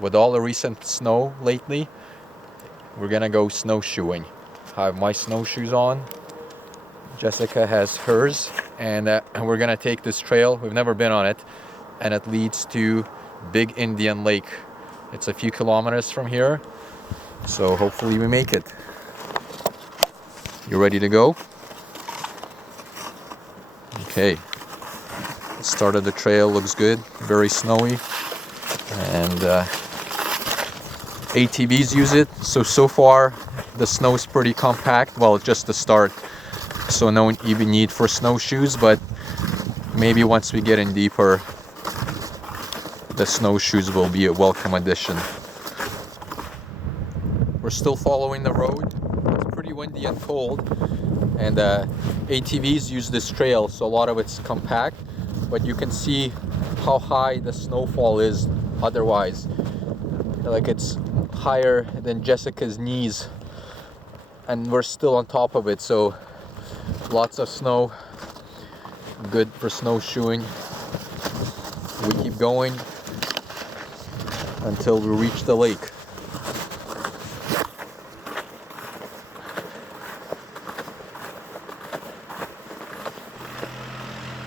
with all the recent snow lately, we're gonna go snowshoeing. I have my snowshoes on. Jessica has hers, and we're gonna take this trail. We've never been on it, and it leads to Big Indian Lake. It's a few kilometers from here, so hopefully we make it. You ready to go? Okay. The start of the trail looks good, very snowy, and ATVs use it. So far the snow is pretty compact. Well, it's just the start, so no even need for snowshoes, but maybe once we get in deeper, the snowshoes will be a welcome addition. We're still following the road. It's pretty windy and cold, and ATVs use this trail, so a lot of it's compact, but you can see how high the snowfall is otherwise. Like, it's higher than Jessica's knees, and we're still on top of it, so lots of snow, good for snowshoeing. We keep going until we reach the lake.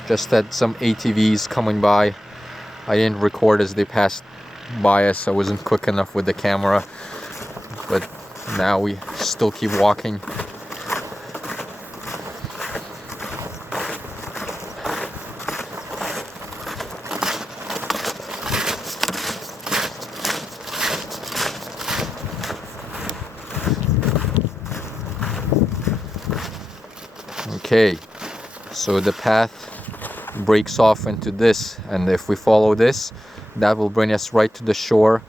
Just had some ATVs coming by. I didn't record as they passed by us. I wasn't quick enough with the camera, but now we still keep walking. Okay, so the path breaks off into this, and if we follow this, that will bring us right to the shore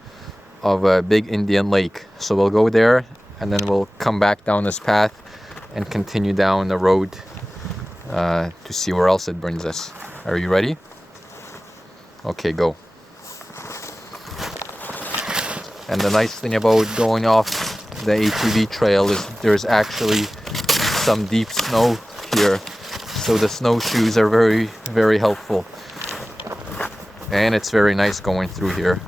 of a Big Indian Lake. So we'll go there, and then we'll come back down this path and continue down the road to see where else it brings us. Are you ready? Okay, go. And the nice thing about going off the ATV trail is there's actually some deep snow here, so the snowshoes are very, very helpful, and it's very nice going through here.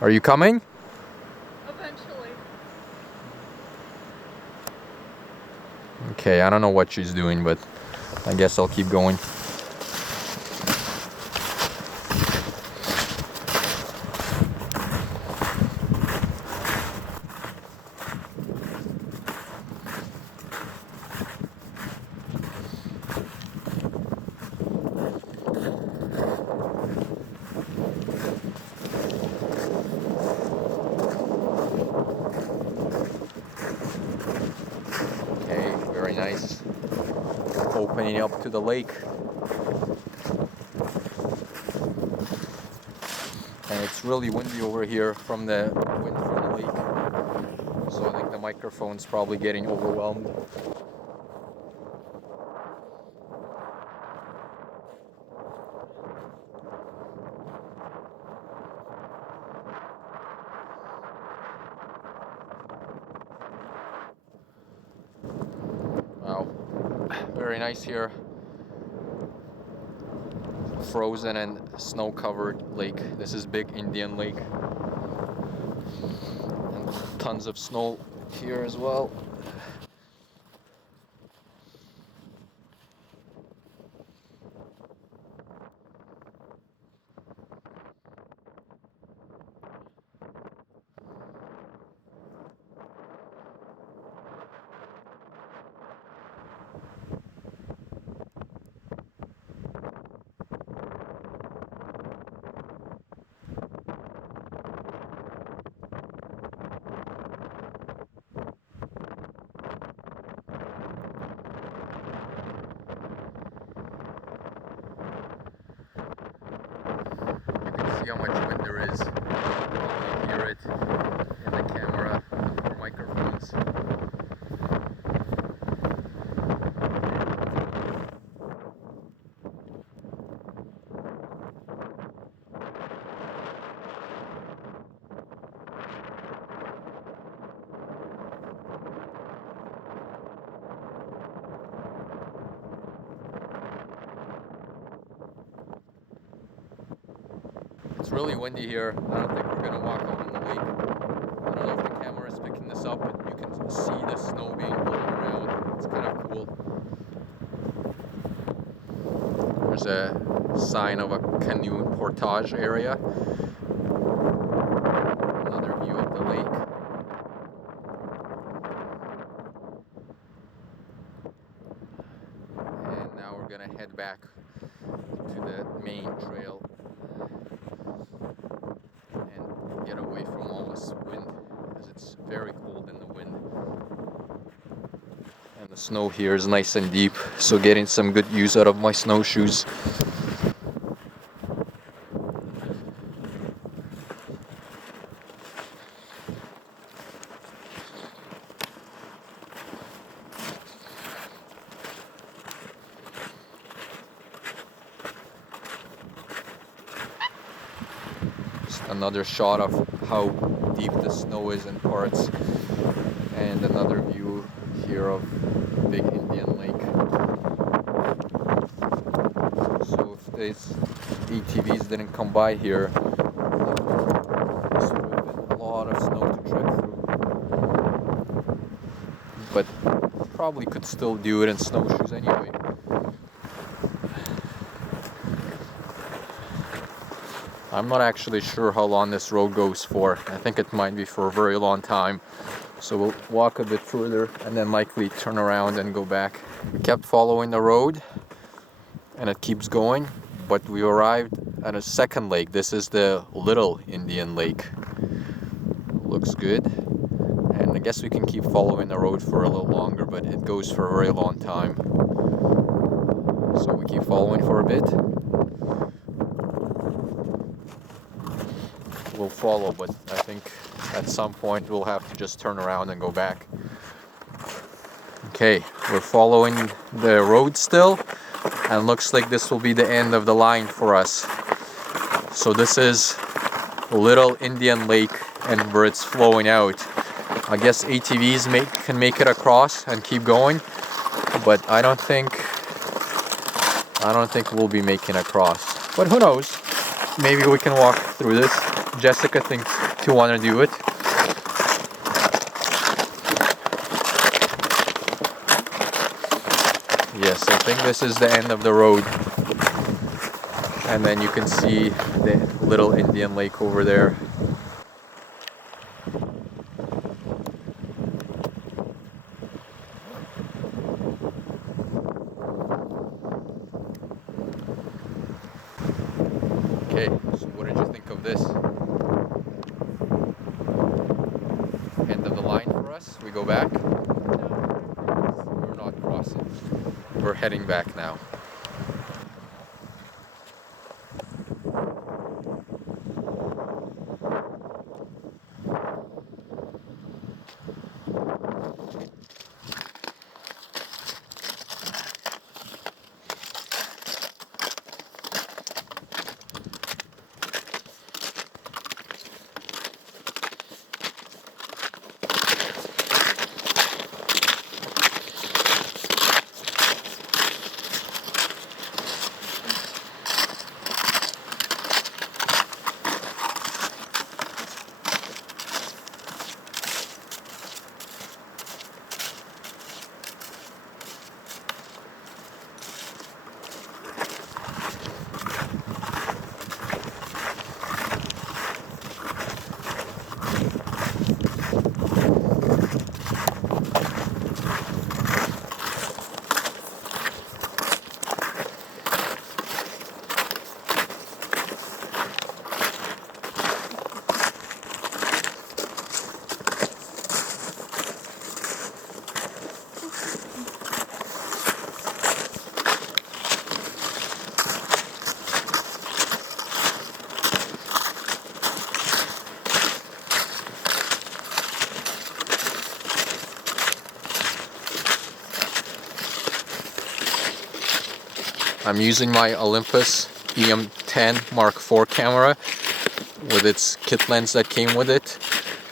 Are you coming? Eventually. Okay, I don't know what she's doing, but I guess I'll keep going. Okay, very nice. Opening up to the lake. And it's really windy over here from the wind from the lake, so I think the microphone's probably getting overwhelmed. Wow, very nice here. Frozen and snow-covered lake. This is Big Indian Lake. And tons of snow here as well. See how much wind there is. You hear it in the camera or microphones. really windy here. I don't think we're gonna walk out on the lake. I don't know if the camera is picking this up, but you can see the snow being blown around. It's kind of cool. There's a sign of a canoe portage area. Another view of the lake. And now we're gonna head back to the main trail and get away from all this wind, as it's very cold in the wind. And the snow here is nice and deep, so getting some good use out of my snowshoes. Just another shot of how deep the snow is in parts, and another view here of Big Indian Lake. So if these ATVs didn't come by here, this would have been a lot of snow to trek through. But probably could still do it in snowshoes anyway. I'm not actually sure how long this road goes for. I think it might be for a very long time. So we'll walk a bit further and then likely turn around and go back. We kept following the road and it keeps going, but we arrived at a second lake. This is the Little Indian Lake. Looks good. And I guess we can keep following the road for a little longer, but it goes for a very long time. So we keep following for a bit. We'll follow, but I think at some point we'll have to just turn around and go back. Okay, we're following the road still, and looks like this will be the end of the line for us. So this is Little Indian Lake and where it's flowing out. I guess ATVs can make it across and keep going, but I don't think we'll be making across. But who knows? Maybe we can walk through this. Jessica thinks to want to do it. Yes, I think this is the end of the road. And then you can see the Little Indian Lake over there. Okay, so what did you think of this? End of the line for us? We go back? We're not crossing. We're heading back now. I'm using my Olympus EM10 Mark IV camera with its kit lens that came with it.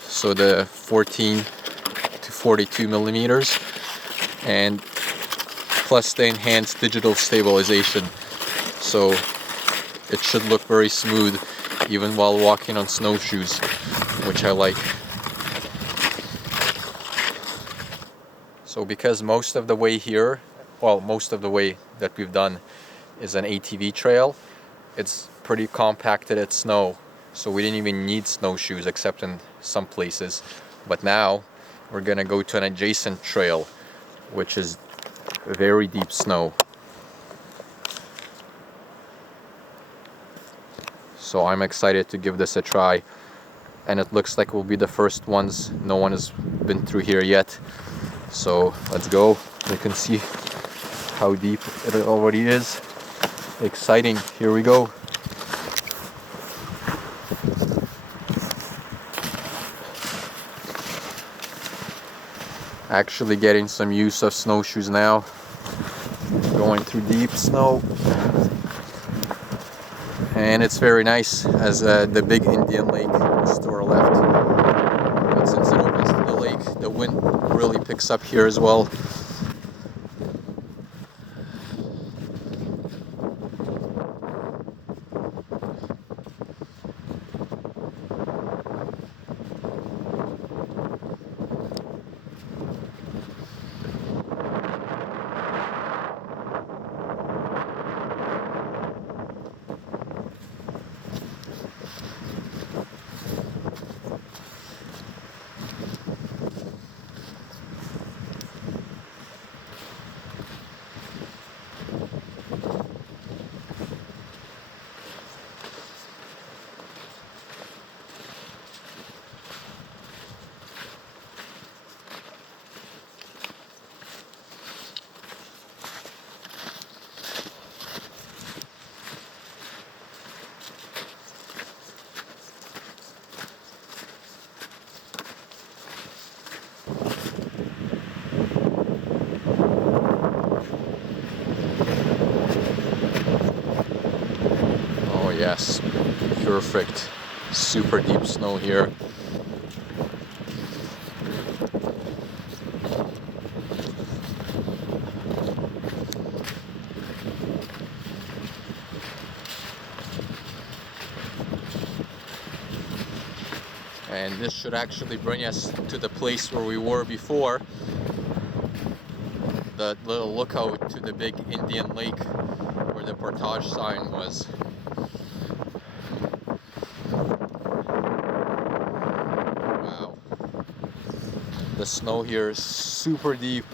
So the 14 to 42 millimeters, and plus the enhanced digital stabilization. So it should look very smooth even while walking on snowshoes, which I like. So because most of the way here, well, most of the way that we've done is an ATV trail, it's pretty compacted at snow, so we didn't even need snowshoes except in some places. But now we're gonna go to an adjacent trail, which is very deep snow. So I'm excited to give this a try, and it looks like we'll be the first ones. No one has been through here yet, so let's go. You can see how deep it already is. Exciting. Here we go. Actually getting some use of snowshoes now, going through deep snow, and it's very nice as the big Indian lake is to our left, but since it opens to the lake, the wind really picks up here as well. Yes, perfect. Super deep snow here. And this should actually bring us to the place where we were before. The little lookout to the big Indian lake where the portage sign was. The snow here is super deep.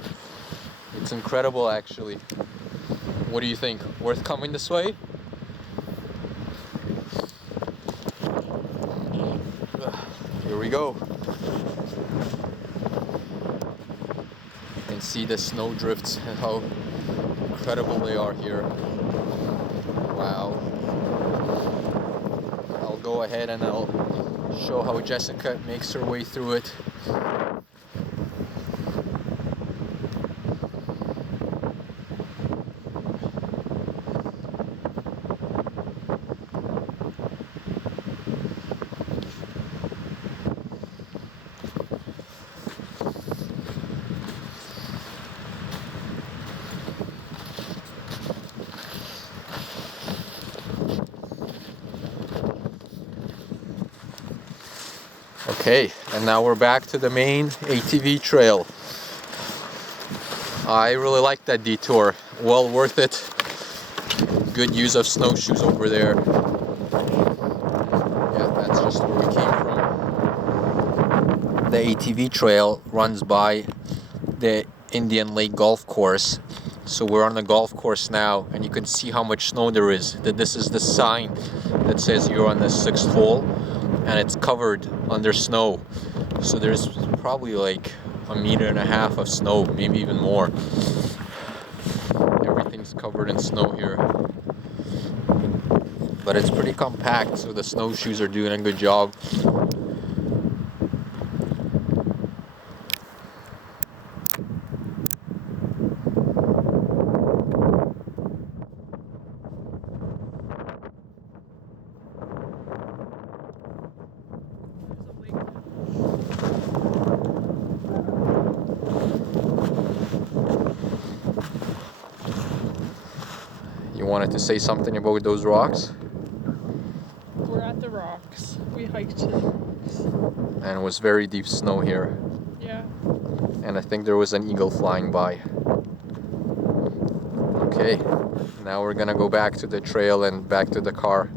It's incredible, actually. What do you think? Worth coming this way? Here we go. You can see the snow drifts and how incredible they are here. Wow. I'll go ahead and I'll show how Jessica makes her way through it. Okay, and now we're back to the main ATV trail. I really like that detour. Well worth it. Good use of snowshoes over there. Yeah, that's just where we came from. The ATV trail runs by the Indian Lake Golf Course. So we're on the golf course now, and you can see how much snow there is. That this is the sign that says you're on the 6th hole, and it's covered under snow. So there's probably like 1.5 meters of snow, maybe even more. Everything's covered in snow here. But it's pretty compact, so the snowshoes are doing a good job. You wanted to say something about those rocks? We're at the rocks. We hiked to the rocks. And it was very deep snow here. Yeah. And I think there was an eagle flying by. Okay, now we're gonna go back to the trail and back to the car.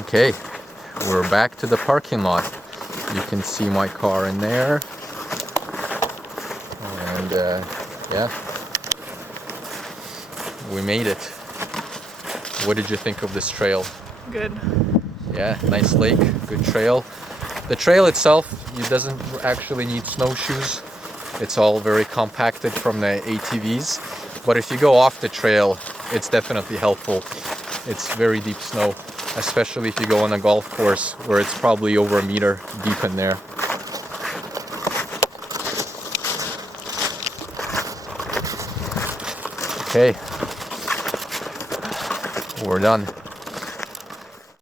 Okay, we're back to the parking lot. You can see my car in there. And yeah, we made it. What did you think of this trail? Good. Yeah, nice lake, good trail. The trail itself, it doesn't actually need snowshoes. It's all very compacted from the ATVs. But if you go off the trail, it's definitely helpful. It's very deep snow, especially if you go on a golf course where it's probably over a meter deep in there. Okay, we're done.